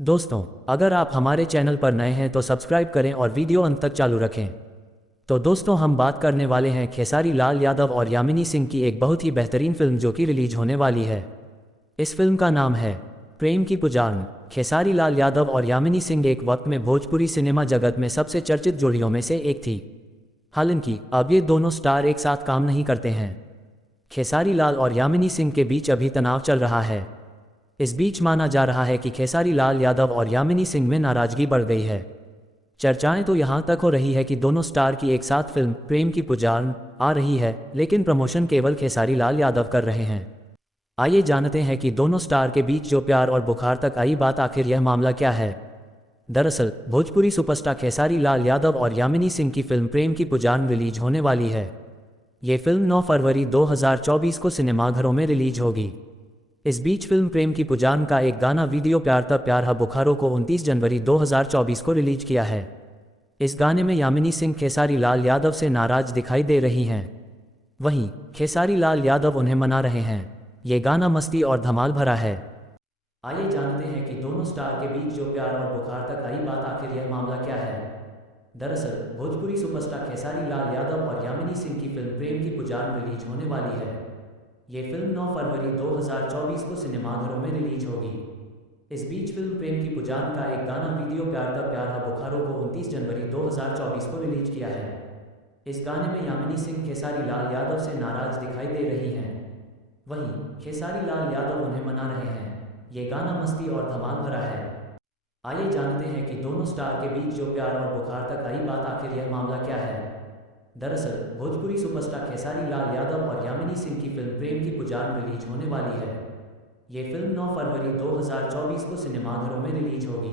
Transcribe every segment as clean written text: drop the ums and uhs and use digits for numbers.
दोस्तों, अगर आप हमारे चैनल पर नए हैं तो सब्सक्राइब करें और वीडियो अंत तक चालू रखें। तो दोस्तों, हम बात करने वाले हैं खेसारी लाल यादव और यामिनी सिंह की एक बहुत ही बेहतरीन फिल्म जो कि रिलीज होने वाली है। इस फिल्म का नाम है प्रेम की पुजारन। खेसारी लाल यादव और यामिनी सिंह एक वक्त में भोजपुरी सिनेमा जगत में सबसे चर्चित जोड़ियों में से एक थी। हालांकि अब ये दोनों स्टार एक साथ काम नहीं करते हैं। खेसारी लाल और यामिनी सिंह के बीच अभी तनाव चल रहा है। इस बीच माना जा रहा है कि खेसारी लाल यादव और यामिनी सिंह में नाराजगी बढ़ गई है। चर्चाएं तो यहां तक हो रही है कि दोनों स्टार की एक साथ फिल्म प्रेम की पुजारन आ रही है, लेकिन प्रमोशन केवल खेसारी लाल यादव कर रहे हैं। आइए जानते हैं कि दोनों स्टार के बीच जो प्यार और बुखार तक आई बात, आखिर यह मामला क्या है। दरअसल भोजपुरी सुपरस्टार खेसारी लाल यादव और यामिनी सिंह की फिल्म प्रेम की पुजारन रिलीज होने वाली है। ये फिल्म 9 फरवरी 2024 को सिनेमाघरों में रिलीज होगी। इस बीच फिल्म प्रेम की पुजारन का एक गाना वीडियो प्यार तब प्यार है बुखारो को 29 जनवरी 2024 को रिलीज किया है। इस गाने में यामिनी सिंह खेसारी लाल यादव से नाराज दिखाई दे रही हैं। वहीं खेसारी लाल यादव उन्हें मना रहे हैं। ये गाना मस्ती और धमाल भरा है। आइए जानते हैं कि दोनों स्टार के बीच जो प्यार और बुखार तक आई बात, आखिर यह मामला क्या है। दरअसल भोजपुरी सुपरस्टार खेसारी लाल यादव और यामिनी सिंह की फिल्म प्रेम की पुजारन रिलीज होने वाली है। ये फिल्म 9 फरवरी 2024 को सिनेमाघरों में रिलीज होगी। इस बीच फिल्म प्रेम की पुजारन का एक गाना वीडियो प्यार तब प्यार है बुखारो को 29 जनवरी 2024 को रिलीज किया है। इस गाने में यामिनी सिंह खेसारी लाल यादव से नाराज दिखाई दे रही हैं। वहीं खेसारी लाल यादव उन्हें मना रहे हैं। ये गाना मस्ती और धमाल भरा है। आइए जानते हैं कि दोनों स्टार के बीच जो प्यार और बुखार तक आई बात, आखिर यह मामला क्या है। दरअसल भोजपुरी सुपरस्टार खेसारी लाल यादव और यामिनी सिंह की फिल्म प्रेम की पुजारन रिलीज होने वाली है। ये फिल्म 9 फरवरी 2024 को सिनेमाघरों में रिलीज होगी।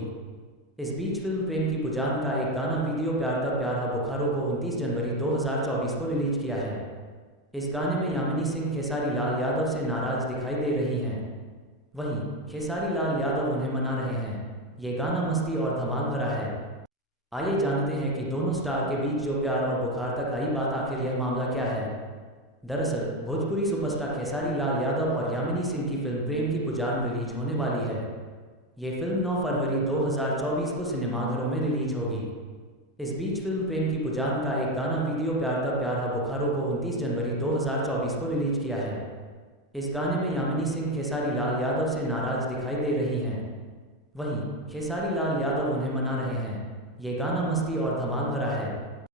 इस बीच फिल्म प्रेम की पुजारन का एक गाना वीडियो प्यार तब प्यार है बुखारो को 29 जनवरी 2024 को रिलीज किया है। इस गाने में यामिनी सिंह खेसारी लाल यादव से नाराज दिखाई दे रही हैं। वहीं खेसारी लाल यादव उन्हें मना रहे हैं। ये गाना मस्ती और धमाल भरा है। आइए जानते हैं कि दोनों स्टार के बीच जो प्यार और बुखार तक आई बात, आखिर यह मामला क्या है। दरअसल भोजपुरी सुपरस्टार खेसारी लाल यादव और यामिनी सिंह की फिल्म प्रेम की पुजारन रिलीज होने वाली है। ये फिल्म 9 फरवरी 2024 को सिनेमाघरों में रिलीज होगी। इस बीच फिल्म प्रेम की पुजारन का एक गाना वीडियो प्यार तब प्यार है बुखारो को 29 जनवरी 2024 को रिलीज किया है। इस गाने में यामिनी सिंह खेसारी लाल यादव से नाराज दिखाई दे रही हैं। वहीं खेसारी लाल यादव उन्हें मना रहे हैं। ये गाना मस्ती और धमाल भरा है।